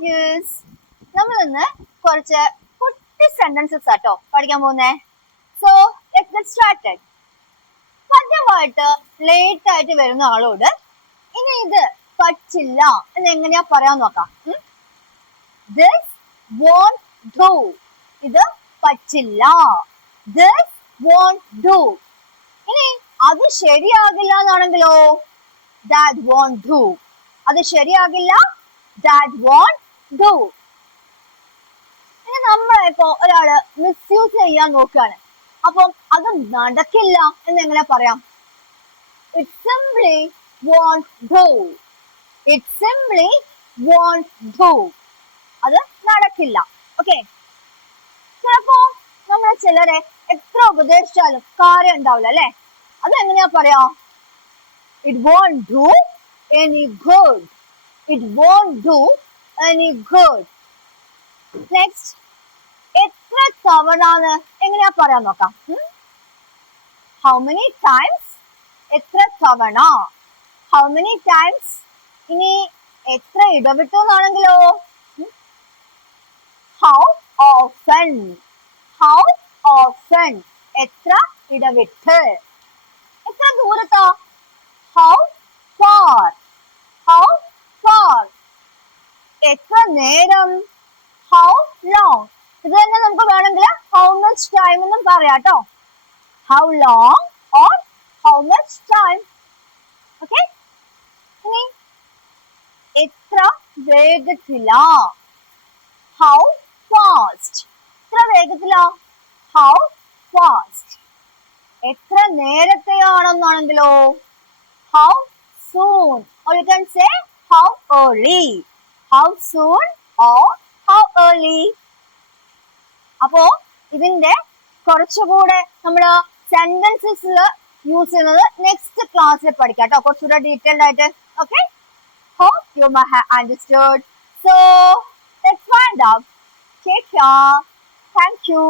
Classes. നമ്മൾ ഇന്ന് കുറച്ച് കുട്ടി സെന്റൻസസ് ആട്ടോ പഠിക്കാൻ പോകുന്നേ. So let's get started. ആദ്യമായിട്ട് ലേറ്റ് ആയിട്ട് വരുന്ന ആളോട് ഇനി ഇത് പറ്റില്ല എന്ന് എങ്ങനെയാ പറയാൻ നോക്കാം. This won't do. ഇത് പറ്റില്ല. This won't do. ഇനി അത് ശരിയാകില്ല എന്നാണെങ്കിലോ that won't do. അത് ശരിയാകില്ല, that won't do. ഇനി നമ്മളിപ്പോ ഒരാള് മിസ്യൂസ് ചെയ്യാൻ നോക്കുകയാണ്, അപ്പം അത് നടക്കില്ല എന്ന് എങ്ങനെ പറയാം? It simply won't do. It simply won't do. അത് നടക്കില്ല. ഓക്കെ, ചിലപ്പോ നമ്മളെ ചിലരെ എത്ര ഉപദേശിച്ചാലും കാര്യം ഉണ്ടാവില്ല അല്ലെ? അത് എങ്ങനെയാ പറയാ? It won't do any good. It won't do any good. Next, എത്ര തവണ എങ്ങനെയാ പറയാൻ നോക്കാം? How many times? എത്ര തവണ? How many times? ഇനി എത്ര ഇടവിട്ടു എന്നാണെങ്കിലോ how often? How often? എത്ര ഇടവിട്ട്? എത്ര ദൂരത്താ? How far? How far? എത്ര നേരം? How long? ഇത് തന്നെ നമുക്ക് വേണമെങ്കിൽ how much time എന്നും പറയാട്ടോ. How long or how much time? Okay? ഇനി എത്ര വേഗത്തിലാ? How fast? എത്ര വേഗത്തിലാ? How fast? എത്ര നേരത്തെയാണെന്നാണെങ്കിലോ how soon, or you can say how early. How soon or how early. അപ്പോ ഇതിന്റെ കുറച്ചുകൂടെ നമ്മള് സെന്റൻസസ് യൂസ് ചെയ്യുന്നത് നെക്സ്റ്റ് ക്ലാസ്സിൽ പഠിക്കാം കേട്ടോ, കുറച്ചുകൂടെ ഡീറ്റെയിൽഡ് ആയിട്ട്. Okay, hope you might have understood. So let's find out. Take care. Thank you.